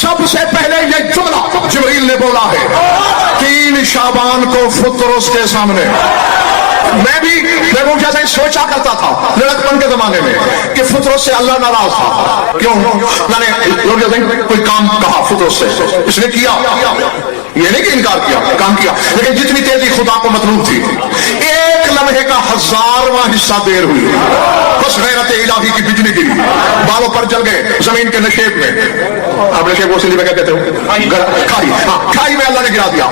سب سے پہلے یہ جملہ جبریل نے بولا ہے 3 شعبان کو فطرس کے سامنے. میں بھی دیکھو جیسے سوچا کرتا تھا لڑکپن کے زمانے میں کہ فطرت سے اللہ ناراض تھا. کیوں؟ میں نے لوگ کہتے ہیں کوئی کام کہا فطرت سے, اس نے کیا, یہ نہیں کہ انکار کیا, کام کیا, لیکن جتنی تیزی خدا کو مطلوب تھی 1 لمحے کا 1000واں حصہ دیر ہوئی. بس غیرت الہی کی بجلی گری, بالوں پر جل گئے زمین کے نشیب میں. آپ نشیب کو سندھی میں کیا کہتے ہو؟ کھائی میں اللہ نے گرا دیا.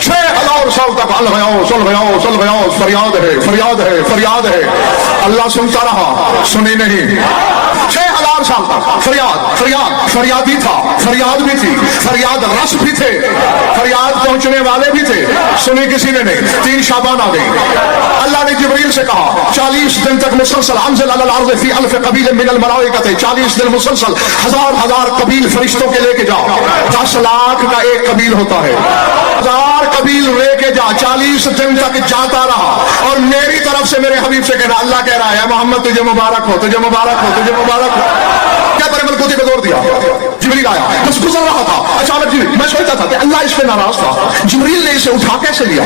6000 سال تک الغیاؤ فریاد ہے, فریاد ہے, فریاد ہے. اللہ سنتا رہا, سنی نہیں. 6000 سال تک فریاد فریاد فریادی تھا, فریاد بھی تھی, فریاد رس بھی تھے, فریاد پہنچنے والے بھی تھے, سنی کسی نے نہیں. 3 شعبان آ گئی. اللہ نے جبریل سے کہا 40 دن تک مسلسل انزل علی الارض فی الف قبیل من الملائکۃ, 40 دن مسلسل 1000 قبیل فرشتوں کے لے کے جا. 10 لاکھ کا ایک قبیل ہوتا ہے. 1000 قبیل لے کے جا, 40 دن تک جاتا رہا. اور میری طرف سے میرے حبیب سے کہنا, اللہ کہہ رہا ہے محمد تجھے مبارک ہو, تجھے مبارک ہو, تجھے مبارک ہو. کیا پر ملکوتی پہ زور دیا. جبریل آیا, بس گزر رہا تھا اچانک. میں سوچتا تھا کہ اللہ اس پہ ناراض تھا, جبریل نے اسے اٹھا کیسے لیا.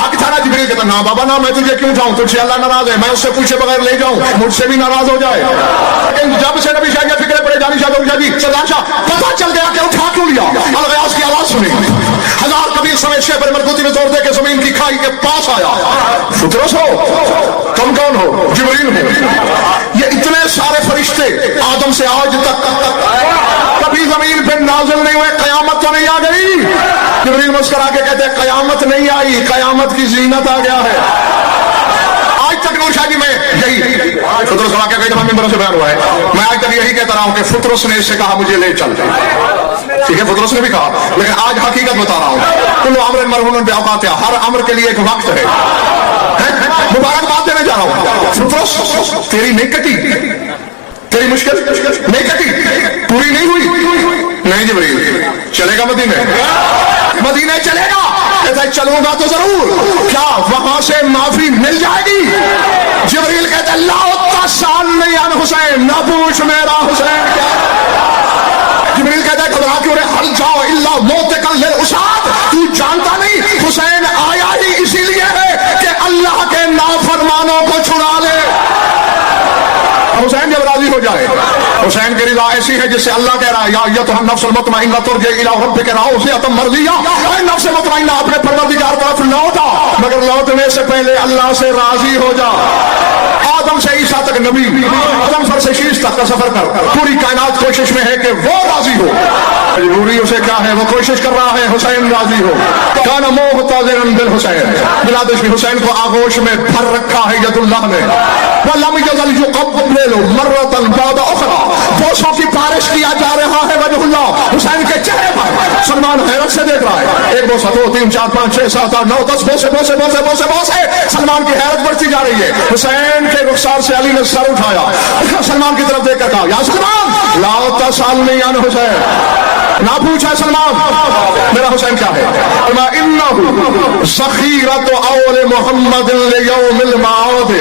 حق تھا نا جبریل کہتا نا بابا نا میں تجھے کیوں اٹھاؤں, تجھ سے اللہ ناراض ہے, میں اس سے پوچھے بغیر لے جاؤں, مجھ سے بھی ناراض ہو جائے. لیکن جب سے نبی شاہ فکر پڑے جانی شاہ جی سردار شاہ پتا چل گیا کہ اٹھا کیوں لیا. الغیاث کی آواز سنی, 1000 قبیل سمیت 6 پر ملکوتی میں زور دے کے زمین کی کھائی کے پاس آیا. فطرس ہو, تم کون ہو؟ جبریل ہو. یہ اتنے سارے فرشتے آدم سے آج تک کبھی زمین پہ نازل نہیں ہوئے, قیامت تو نہیں آ گئی. جبریل مسکرا کے کہتے ہیں قیامت نہیں آئی, قیامت کی زینت آ گیا ہے. آج تک نور شاہ جی میں یہی فطرس واقعہ کئی دفعہ ممبروں سے بیان ہوا ہے, میں آج تک یہی کہتا رہا ہوں کہ فطرس نے اس سے کہا مجھے لے چل. ٹھیک ہے, فطرس نے بھی کہا, لیکن آج حقیقت بتا رہا ہوں. کل امر مرہون باوقات, ہر امر کے لیے ایک وقت ہے. مبارکباد دینے جا رہا ہوں. فطرس تیری نہیں کٹی, تیری مشکل نہیں کٹی, پوری نہیں ہوئی. نہیں جبریل چلے گا مدینے, مدینے چلے گا. کہتا ہے چلوں گا تو ضرور, کیا وہاں سے معافی مل جائے گی؟ جبریل کہتا ہے لا تسأل نہیں عن حسین, نہ پوچھ میرا حسین کیا. جبریل کہتا ہے گھبرا کیوں رہے, حل جاؤ الا موتک للعصاة, تو جانتا نہیں حسین آیا ہی اسی لیے ہے کہ اللہ کے نافرمانوں کو چھڑا لے. حسین جب راضی ہو جائے, حسین کی رضا ایسی ہے جس سے اللہ کہہ رہا ہے یا ایتھا النفس المطمئنہ ترجعی الی ربک راضیۃ مرضیہ, اے نفس مطمئنہ اپنے پروردگار طرف لوٹا, مگر لوٹنے سے پہلے اللہ سے راضی ہو جا. آدم سے عیسیٰ تک نبی, آدم سے شیش تک کا سفر کر, پوری کائنات کوشش میں ہے کہ وہ راضی ہو. مجبوری اسے کیا ہے, وہ کوشش کر رہا ہے حسین راضی ہو. کان معتذرا بالحسین, بلادش بھی حسین کو آغوش میں بھر رکھا ہے ید اللہ نے. ولم یزل یقبل مرۃ بعد اخرى, بوسوں کی بارش کیا جا رہا ہے وجہ اللہ حسین کے چہرے پر. سلمان حیرت سے دیکھ رہا ہے, 1 بوسہ 2 3 4 5 6 7 8 9 10 بوسے بوسے بوسے بوسے بوسے. سلمان کی حیرت بڑھتی جا رہی ہے. حسین کے رخسار سے علی نے سر اٹھایا, سلمان کی طرف دیکھ کر کہا یا سلمان لا تسألنی عن حسین, نہ پوچھا سلمان میرا حسین کیا ہے. اما انہ ذخیرۃ اول محمد لیوم المعاد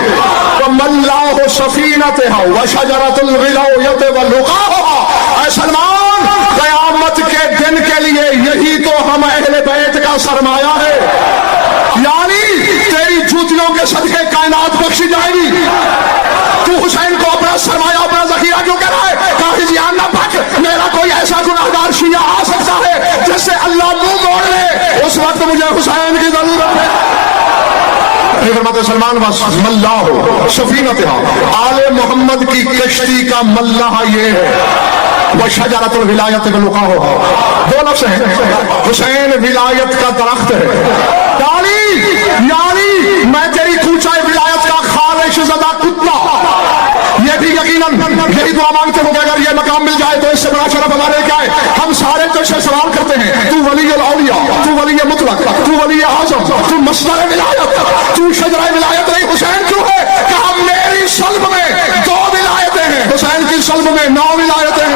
وملاہ سفینتہا وشجرۃ الغلویۃ ولقاہا. اے سلمان قیامت کے دن کے لیے یہی تو ہم اہل بیت کا سرمایہ ہے, یعنی تیری جوتیوں کے صدقے کائنات بخشی جائے گی. تو حسین کو اپنا سرمایہ اپنا ذخیرہ کیوں کہہ رہا ہے؟ کہا جیان نہ بک, میرا کوئی ایسا گناہگار شیعہ آ سکتا ہے جس سے اللہ منہ موڑ لے, اس وقت مجھے حسین کی ضرورت ہے. فرماتے سلمان بس ملاح ہو سفینتہا, آل محمد کی کشتی کا ملاح یہ ہے. وشجرۃ الولایۃ ولقاہا, 2 لفظ ہیں. حسین ولایت کا درخت ہے, یعنی میں تیری کوچہ ولایت کا خارش زدہ کتا. یہ بھی یقیناً یہی دعا مانگتے ہو کہ اگر یہ مقام مل جائے تو اس سے بڑا شرف ہمارے کیا ہے. ہم سارے تو اسے سوال کرتے ہیں, تو ولی الاولیاء, تو ولی مطلق, تو ولی اعظم, تو مصدر ولایت, تو شجرہ ولایت نہیں. حسین کیوں ہے؟ کہا میری صلب میں 2 ولایتیں ہیں, حسین کی صلب میں 9 ولایتیں ہیں.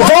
2